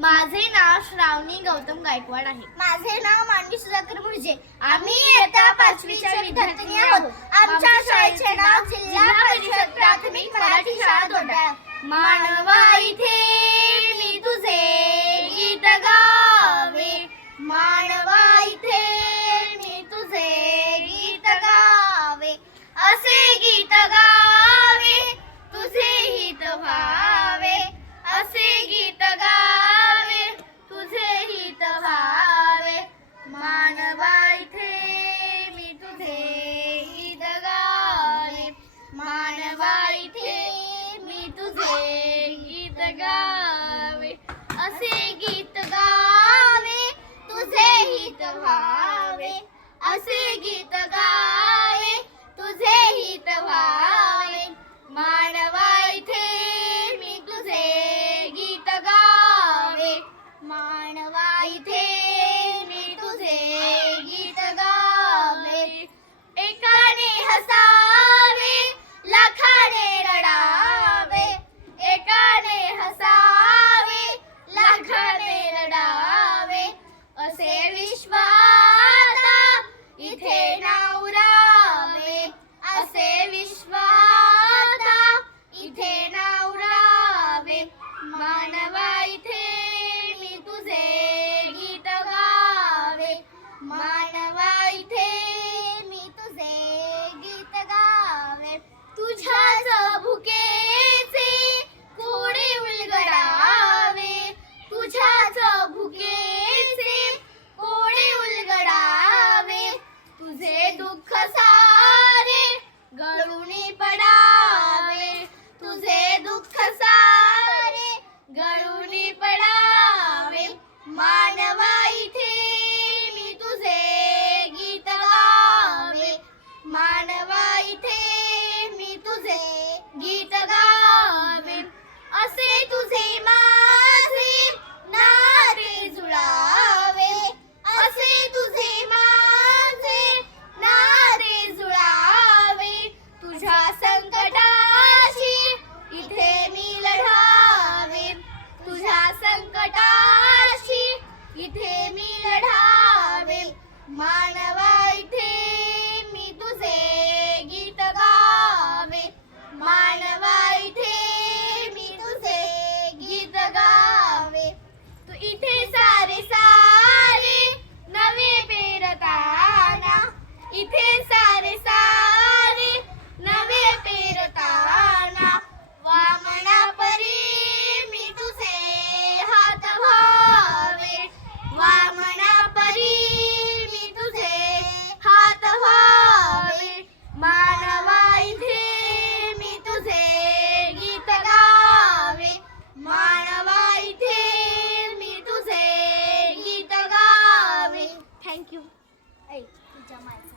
माझे नाव श्रावणी गौतम गायकवाड आहे. माझे नाव मानवी सुधाकर मुर्जे. आम्ही इयत्ता 5वीच्या विद्यार्थिनी आहोत. आमच्या शाळेचे नाव जिल्हा परिषद प्राथमिक मराठी शाळा दोड्या. मानवा इथे मी तुझे गीत गावे, मानवा इथे मी तुझे गीत गावे, असे गीत गावे तुझे हित व्हावे, असे गीत गावे तुझे हित व्हावे. मानवा इथे मी तुझे गीत गावे, मानवा इथे मी तुझे गीत गावे, असे गीत गावे तुझे हित व्हावे, असे गीत गावे तुझे हित व्हावे. मानवा इथे मी तुझे गीत गावे, मानवा इथे मी तुझे गीत गावे. एकाने हसावे लाखाने रडावे, एकाने हसावे लाखाने रडावे, असे विश्व आता इथे नावरावे, असे विश्व आता इथे नावरावे. मानवा इथे मी तुझे गीत गावे, मानवा इथे मी तुझे गीत गावे. तुझ्याच भुकेचे कोडे उलगडावे, तुझ्याच भुकेचे कोडे उलगडावे, तुझे दुःख सारे गळूनी पडावे, तुझे दुःख सारे गळूनी पडावे. मानवा इथे मी तुझे गीत गावे, मानवा इथे मी तुझे गीत गावे, असे तुझे माझे नाते जुळावे, असे तुझे माझे नाते जुळावे. तुझ्या संकटाशी इथे मी लढावे, तुझ्या संकटाशी इथे मी लढावे. मानवा इथे मी तुझे गीत गावे, मानवा इथे मी तुझे गीत गावे. तू इथे सारे सारे नवे पेरताना, इथे सारे सारे नवे पेरताना, वामना परी मी तुझे हात व्हावे, वामना परी मी तुझे हात व्हावे. मानवा इथे मी तुझे गीत गावे, मानवा इथे मी तुझे गीत गावे. थँक्यू. ऐक तुझ्या माझा